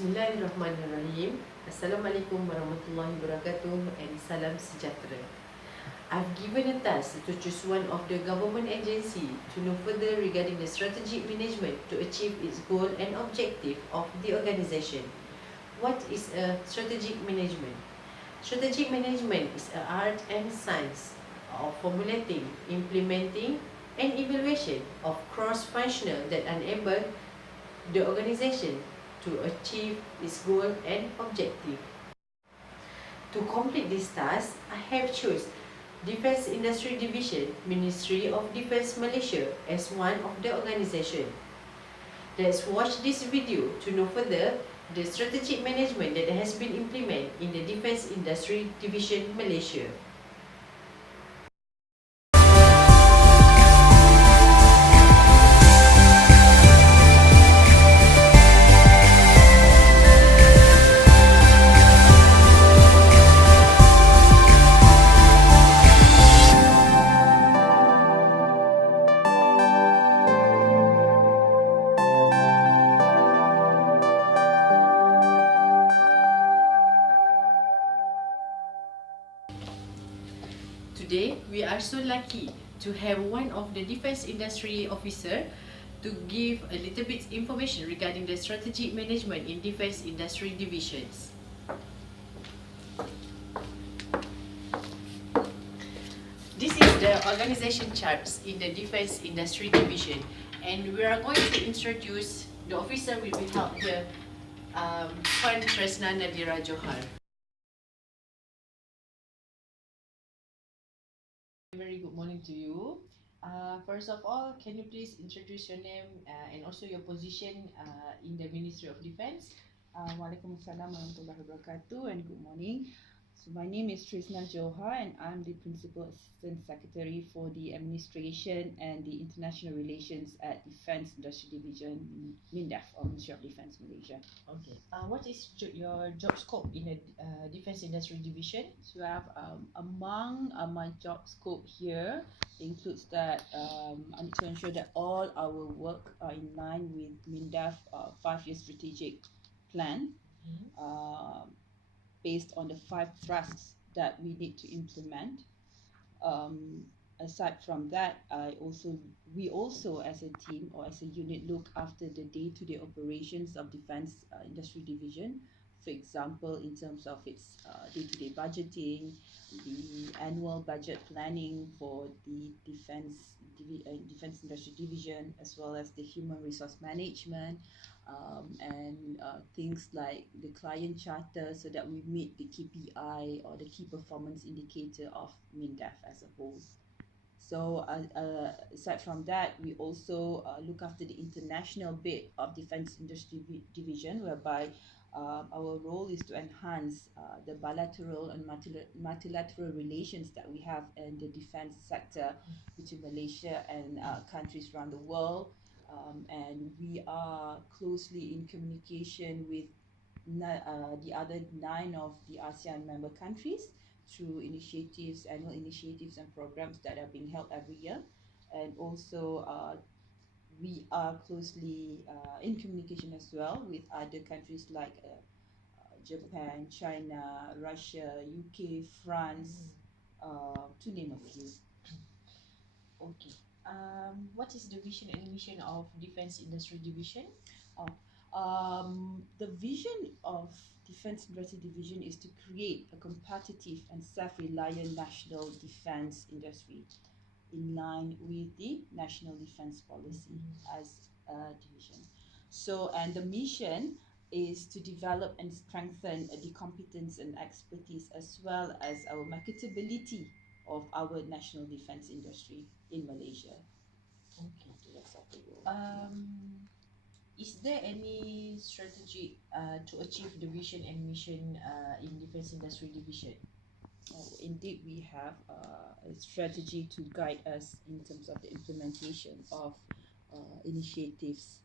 Bismillahirrahmanirrahim. Assalamualaikum warahmatullahi wabarakatuh and salam sejahtera. I've given a task to choose one of the government agency to know further regarding the strategic management to achieve its goal and objective of the organisation. What is a strategic management? Strategic management is an art and science of formulating, implementing and evaluation of cross-functional that enable the organisation to achieve its goal and objective. To complete this task, I have chosen Defence Industry Devision, Ministry of Defence Malaysia as one of the organisation. Let's watch this video to know further the strategic management that has been implemented in the Defence Industry Division Malaysia. Today, we are so lucky to have one of the Defence Industry Officer to give a little bit information regarding the strategic management in Defence Industry Divisions. This is the organisation charts in the Defence Industry Division, and we are going to introduce the officer will be help the Treesna Nadira Johar. Very good morning to you. First of all, can you please introduce your name and also your position in the Ministry of Defence? Waalaikumsalam warahmatullahi wabarakatuh and good morning. So my name is Treesna Johar and I'm the Principal Assistant Secretary for the Administration and the International Relations at Defence Industry Division, MINDEF, or Ministry of Defence Malaysia. Okay. What is your job scope in the Defence Industry Division? So I have among my job scope here includes that I need to ensure that all our work are in line with MINDEF 5-year strategic plan. Based on the 5 thrusts that we need to implement. Aside from that, we also as a team or as a unit look after the day-to-day operations of Defence Industry Division. For example, in terms of its day-to-day budgeting, the annual budget planning for the Defence Industry Division, as well as the human resource management, and things like the client charter, so that we meet the KPI or the key performance indicator of MINDEF as a whole. So aside from that, we also look after the international bit of Defence Industry Division, whereby our role is to enhance the bilateral and multilateral relations that we have in the defence sector between Malaysia and countries around the world. And we are closely in communication with the other 9 of the ASEAN member countries through annual initiatives and programs that are being held every year. And also we are closely in communication as well with other countries like Japan, China, Russia, UK, France, to name a few. Okay. What is the vision and mission of Defence Industry Division? The vision of Defence Industry Division is to create a competitive and self-reliant national defence industry in line with the National Defence Policy as a division. So, and the mission is to develop and strengthen the competence and expertise as well as our marketability of our national defence industry in Malaysia. Okay. Is there any strategy to achieve the vision and mission in Defence Industry Division? Indeed, we have a strategy to guide us in terms of the implementation of initiatives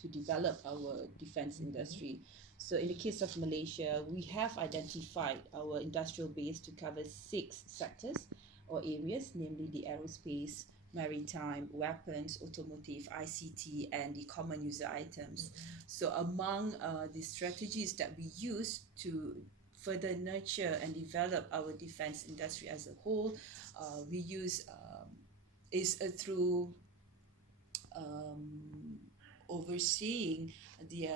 to develop our defence industry. So in the case of Malaysia, we have identified our industrial base to cover 6 sectors or areas, namely the aerospace, maritime, weapons, automotive, ICT, and the common user items. So among the strategies that we use to further nurture and develop our defense industry as a whole, we use is through overseeing the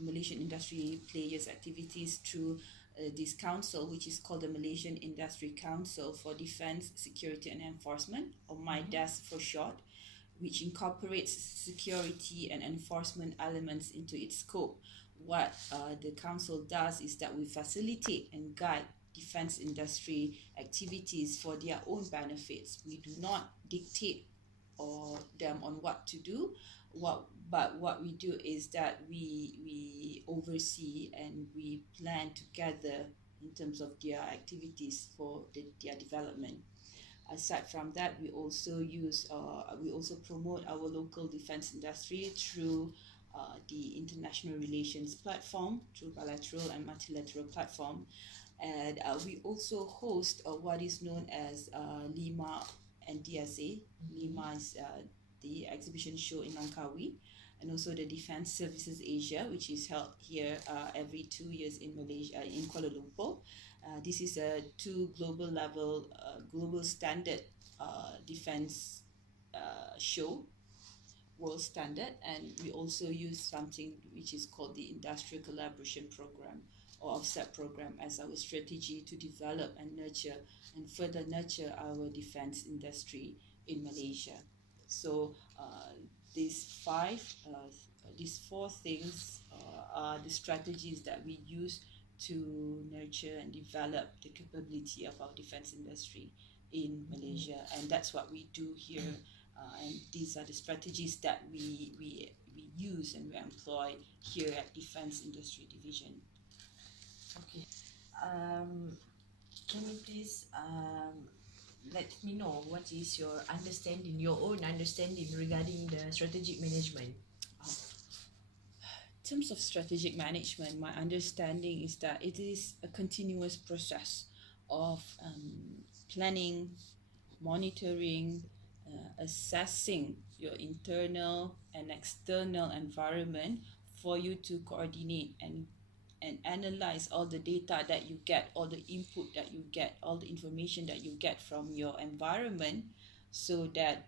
Malaysian industry players' activities through this council, which is called the Malaysian Industry Council for Defence, Security and Enforcement, or MIDAS for short, which incorporates security and enforcement elements into its scope. What the council does is that we facilitate and guide defence industry activities for their own benefits. We do not dictate or them on what to do. But what we do is that we oversee and we plan together in terms of their activities for their development. Aside from that, we also promote our local defense industry through the international relations platform, through bilateral and multilateral platform, and we also host what is known as Lima and DSA. Lima is the exhibition show in Langkawi, and also the Defence Services Asia, which is held here every 2 years in Malaysia, in Kuala Lumpur. This is a global standard defence show, world standard, and we also use something which is called the Industrial Collaboration Program or Offset Program as our strategy to develop and nurture and further nurture our defence industry in Malaysia. So these four things are the strategies that we use to nurture and develop the capability of our defence industry in Malaysia, and that's what we do here. And these are the strategies that we use and we employ here at Defence Industry Division. Okay. Can you please let me know what is your understanding, your own understanding regarding the strategic management? In terms of strategic management, my understanding is that it is a continuous process of planning, monitoring, assessing your internal and external environment for you to coordinate and analyze all the data that you get, all the input that you get, all the information that you get from your environment, so that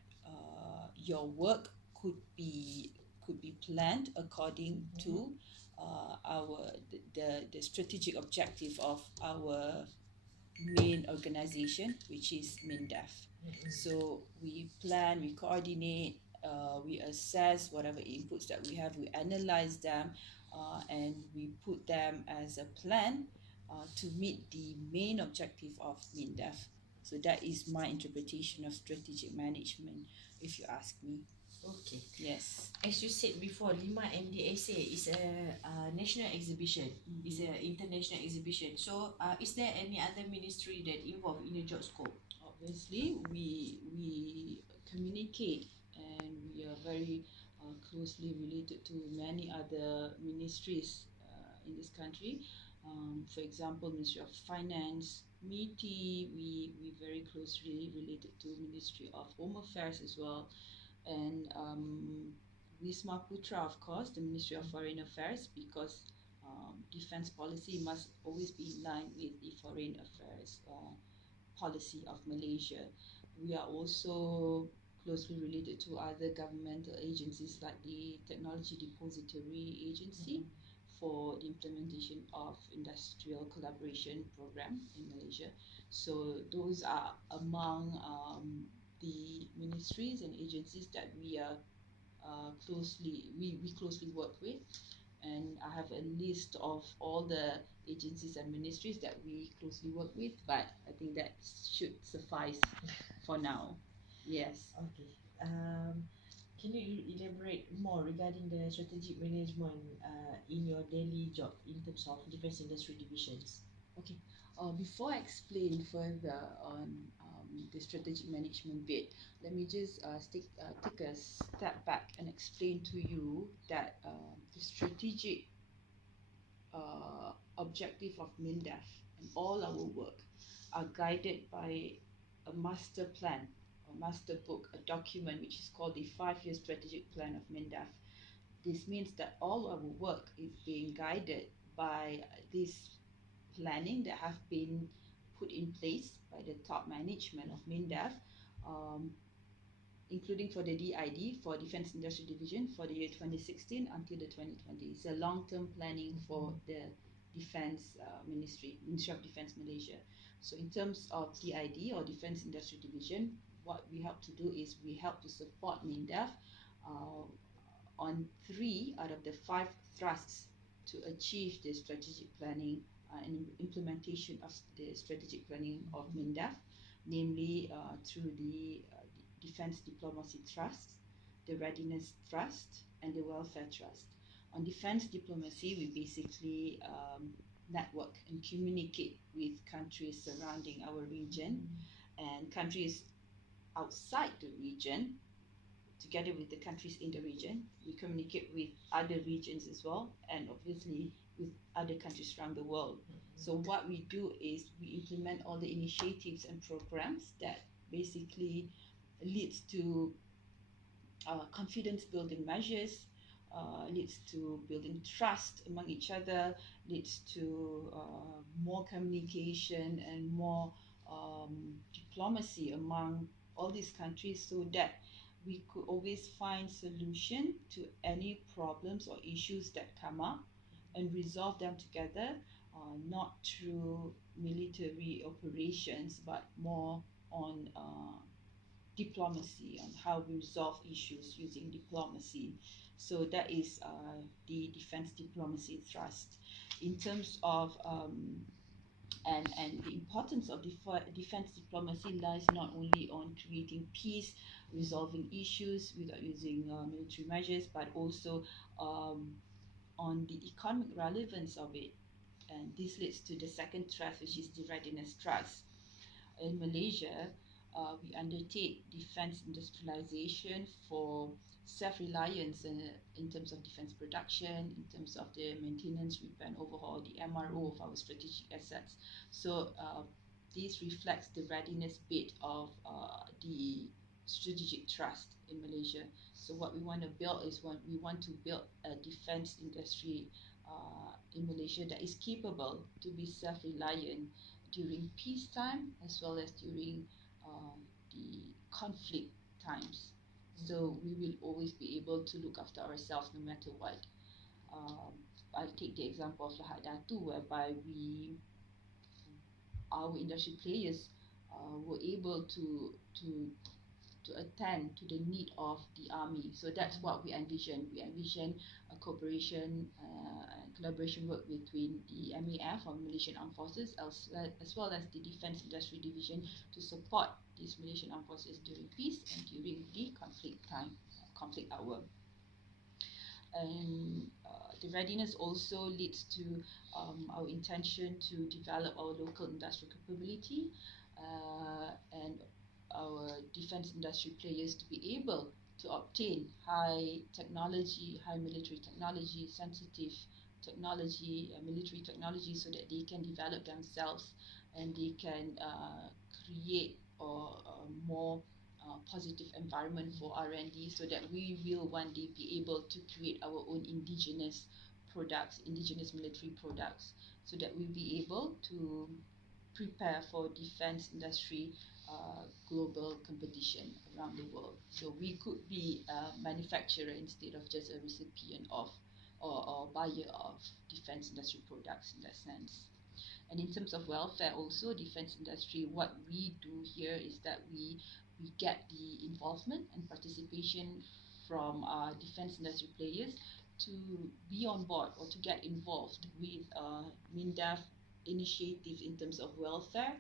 your work could be planned according to the strategic objective of our main organization, which is MINDEF. So we plan, we coordinate, we assess whatever inputs that we have, we analyze them, and we put them as a plan to meet the main objective of MINDEF. So that is my interpretation of strategic management, if you ask me. Okay. Yes. As you said before, Lima MDSA is a national exhibition. It's an international exhibition. So, is there any other ministry that involved in the job scope? Obviously, we communicate and we are very closely related to many other ministries in this country. For example, Ministry of Finance, MITI, we very closely related to Ministry of Home Affairs as well, and Wisma Putra, of course, the Ministry of Foreign Affairs, because defense policy must always be in line with the foreign affairs policy of Malaysia. We are also closely related to other governmental agencies like the Technology Depository Agency for the implementation of industrial collaboration program in Malaysia. So those are among the ministries and agencies that we are closely work with, and I have a list of all the agencies and ministries that we closely work with, but I think that should suffice for now. Yes. Okay. Can you elaborate more regarding the strategic management in your daily job in terms of defense industry divisions? Okay. Before I explain further on the strategic management bit, let me just take a step back and explain to you that the strategic objective of MINDEF and all our work are guided by a master plan or master book, a document which is called the 5-year strategic plan of MINDEF. This means that all our work is being guided by this planning that have been put in place by the top management of MINDEF, including for the DID, for Defence Industry Division, for the year 2016 until the 2020. It's a long-term planning for the Defence Ministry of Defence Malaysia. So in terms of DID or Defence Industry Division, what we help to do is we help to support MINDEF on 3 out of the 5 thrusts to achieve the strategic planning and implementation of the strategic planning of MINDEF, namely through the Defence Diplomacy Trust, the Readiness Trust, and the Welfare Trust. On defence diplomacy, we basically network and communicate with countries surrounding our region and countries outside the region. Together with the countries in the region, we communicate with other regions as well, and obviously with other countries around the world. So what we do is we implement all the initiatives and programs that basically leads to confidence building measures, leads to building trust among each other, leads to more communication and more diplomacy among all these countries, so that we could always find solution to any problems or issues that come up and resolve them together, not through military operations, but more on diplomacy, on how we resolve issues using diplomacy. So that is the Defence Diplomacy Thrust. In terms of and the importance of defense diplomacy lies not only on creating peace, resolving issues without using military measures, but also on the economic relevance of it. And this leads to the second thrust, which is the readiness thrust. In Malaysia, we undertake defense industrialization for self-reliance in terms of defense production, in terms of the maintenance, repair and overhaul, the MRO of our strategic assets. So this reflects the readiness bit of the strategic trust in Malaysia. So what we want to build is we want to build a defense industry in Malaysia that is capable to be self-reliant during peacetime as well as during the conflict times. So we will always be able to look after ourselves no matter what. I take the example of Lahad Datu, whereby our industry players were able to attend to the need of the army. So that's what we envision. We envision a cooperation and collaboration work between the MAF or Malaysian Armed Forces as well as the Defence Industry Division to support these Malaysian Armed Forces during peace and during the conflict hour. And the readiness also leads to our intention to develop our local industrial capability and our defense industry players to be able to obtain high technology, high military technology, sensitive technology, military technology, so that they can develop themselves and they can create a more positive environment for R&D, so that we will one day be able to create our own indigenous products, indigenous military products, so that we'll be able to prepare for defense industry global competition around the world. So we could be a manufacturer instead of just a recipient of or buyer of defense industry products in that sense. And in terms of welfare also, defense industry, what we do here is that we get the involvement and participation from defense industry players to be on board or to get involved with MINDEF initiatives in terms of welfare.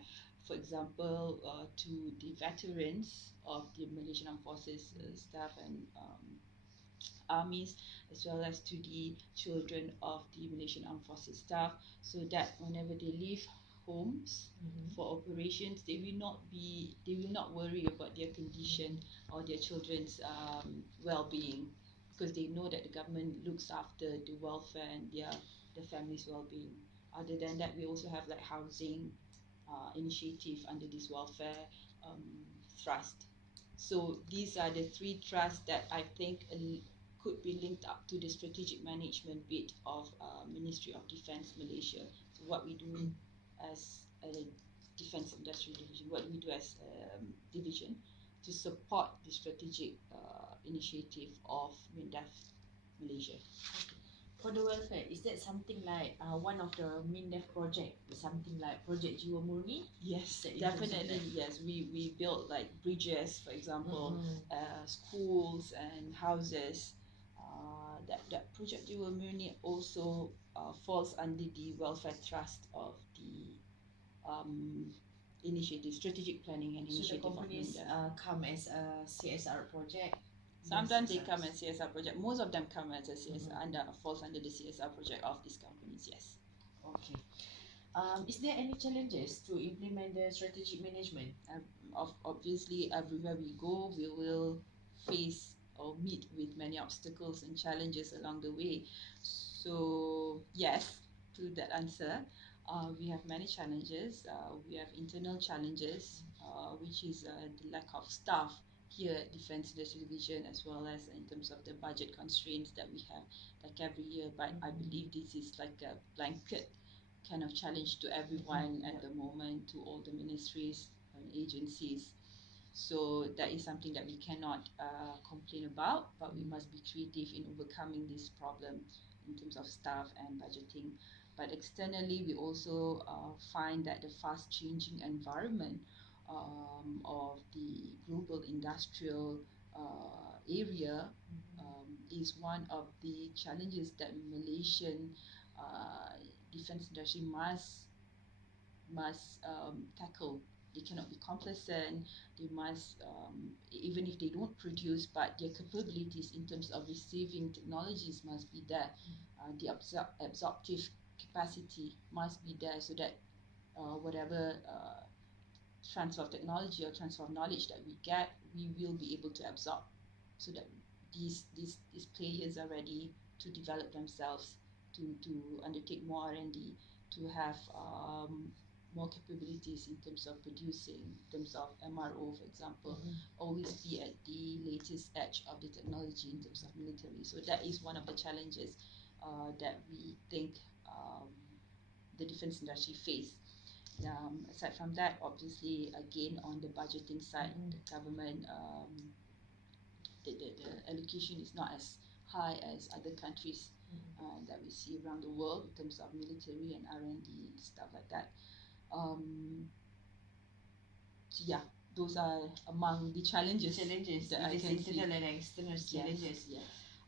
For example, to the veterans of the Malaysian Armed Forces staff and armies, as well as to the children of the Malaysian Armed Forces staff, so that whenever they leave homes for operations, they will not worry about their condition or their children's well-being, because they know that the government looks after the welfare and their family's well-being. Other than that, we also have like housing initiative under this welfare thrust. So these are the three trusts that I think could be linked up to the strategic management bit of Ministry of Defence Malaysia. So what we do as a Defence Industry Division, what we do as a division to support the strategic initiative of MINDEF Malaysia. For the welfare, is that something like one of the MINDEF project, something like Project Jiwa Murni? Yes, That in definitely. Yes, we built like bridges, for example, schools and houses. That Project Jiwa Murni also falls under the welfare trust of the initiative, strategic planning and So the initiative of companies MINDEF. come as a CSR project. Sometimes they CSRs. come as CSR project. Most of them come as a CSR falls under the CSR project of these companies. Yes. Okay. Is there any challenges to implement the strategic management? Obviously, everywhere we go, we will face or meet with many obstacles and challenges along the way. So yes, to that answer, we have many challenges. We have internal challenges, which is the lack of staff here at Defence Industry Division, as well as in terms of the budget constraints that we have like every year. But I believe this is like a blanket kind of challenge to everyone at the moment, to all the ministries and agencies. So that is something that we cannot complain about, but we must be creative in overcoming this problem in terms of staff and budgeting. But externally, we also find that the fast changing environment of the global industrial area is one of the challenges that Malaysian defence industry must tackle. They cannot be complacent. They must, even if they don't produce, but their capabilities in terms of receiving technologies must be there. The absorptive capacity must be there, so that whatever transfer of technology or transfer of knowledge that we get, we will be able to absorb, so that these players are ready to develop themselves, to undertake more R&D, to have more capabilities in terms of producing, in terms of MRO, for example, always be at the latest edge of the technology in terms of military. So that is one of the challenges that we think the defense industry face. Aside from that, obviously, again, on the budgeting side, the government, the allocation is not as high as other countries that we see around the world in terms of military and R&D and stuff like that. Yeah, those are among the challenges that I can see. Internal and external challenges. Yes.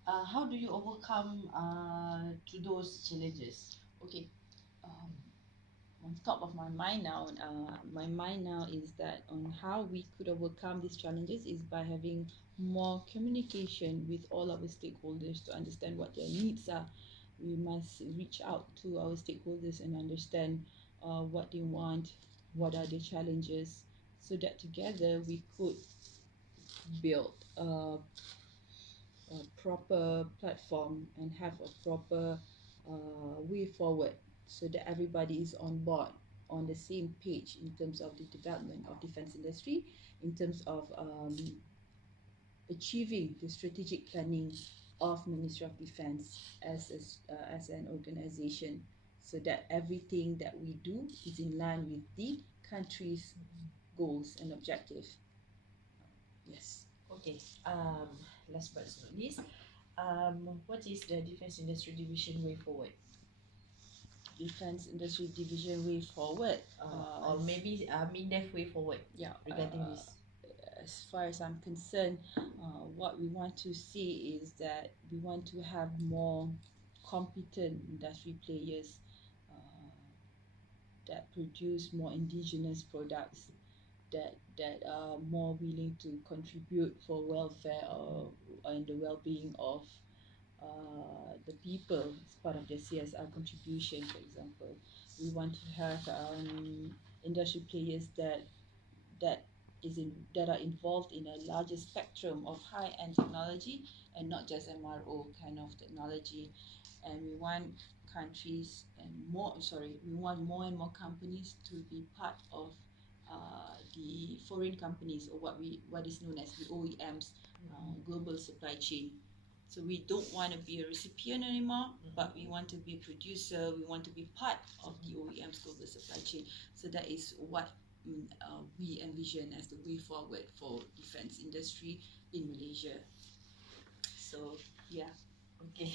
How do you overcome to those challenges? Okay. On top of my mind now, is that on how we could overcome these challenges is by having more communication with all our stakeholders to understand what their needs are. We must reach out to our stakeholders and understand what they want, what are the challenges, so that together we could build a proper platform and have a proper way forward, so that everybody is on board, on the same page in terms of the development of defense industry, in terms of achieving the strategic planning of Ministry of Defence as an organization, so that everything that we do is in line with the country's goals and objectives. Yes. Okay. Last but not least, what is the Defence Industry Division way forward? Defence Industry Division way forward, or maybe MINDEF way forward. Yeah, regarding this. As far as I'm concerned, what we want to see is that we want to have more competent industry players that produce more indigenous products, that are more willing to contribute for welfare and the well-being of the people as part of their CSR contribution, for example. We want to have industry players that are involved in a larger spectrum of high-end technology and not just MRO kind of technology. And we want we want more and more companies to be part of the foreign companies, or what is known as the OEMs, global supply chain. So we don't want to be a recipient anymore, but we want to be a producer. We want to be part of the OEM's global supply chain. So that is what we envision as the way forward for defence industry in Malaysia. So yeah. Okay.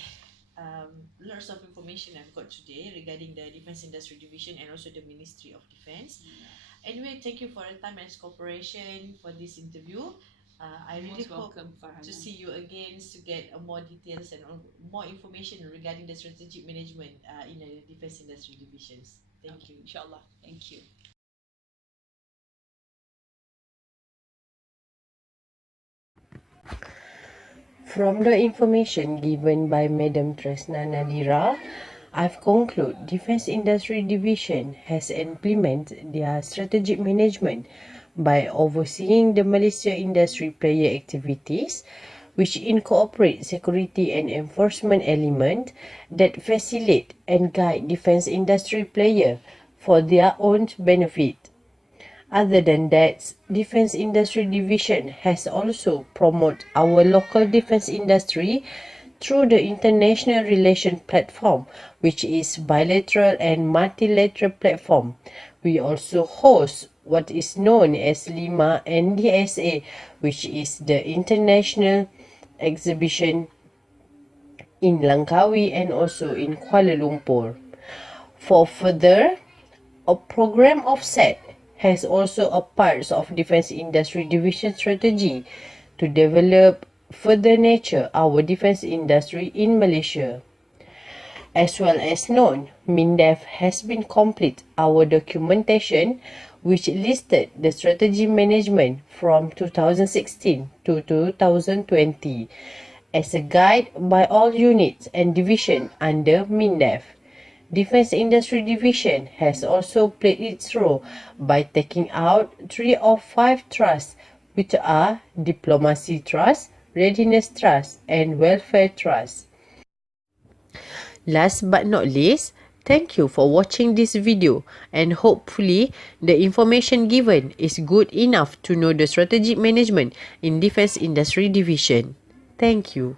Lots of information I've got today regarding the Defence Industry Division and also the Ministry of Defence. Anyway, thank you for your time and cooperation for this interview. I really hope to see you again to get more details and more information regarding the strategic management in the Defence Industry Divisions. Thank you. Inshallah. Thank you. From the information given by Madam Treesna Nadira, I've concluded Defence Industry Division has implemented their strategic management by overseeing the Malaysia industry player activities, which incorporate security and enforcement element that facilitate and guide defence industry player for their own benefit. Other than that, Defence Industry Division has also promoted our local defence industry through the international relation platform, which is bilateral and multilateral platform. We also host what is known as Lima NDSA, which is the international exhibition in Langkawi and also in Kuala Lumpur. For further, a program offset has also a part of Defence Industry Division strategy to develop further nurture our defence industry in Malaysia. As well as known, MINDEF has been complete our documentation which listed the strategy management from 2016 to 2020 as a guide by all units and division under MINDEF. Defence Industry Division has also played its role by taking out 3 of 5 trusts, which are Diplomacy Trust, Readiness Trust, and Welfare Trust. Last but not least, thank you for watching this video, and hopefully the information given is good enough to know the strategic management in Defence Industry Division. Thank you.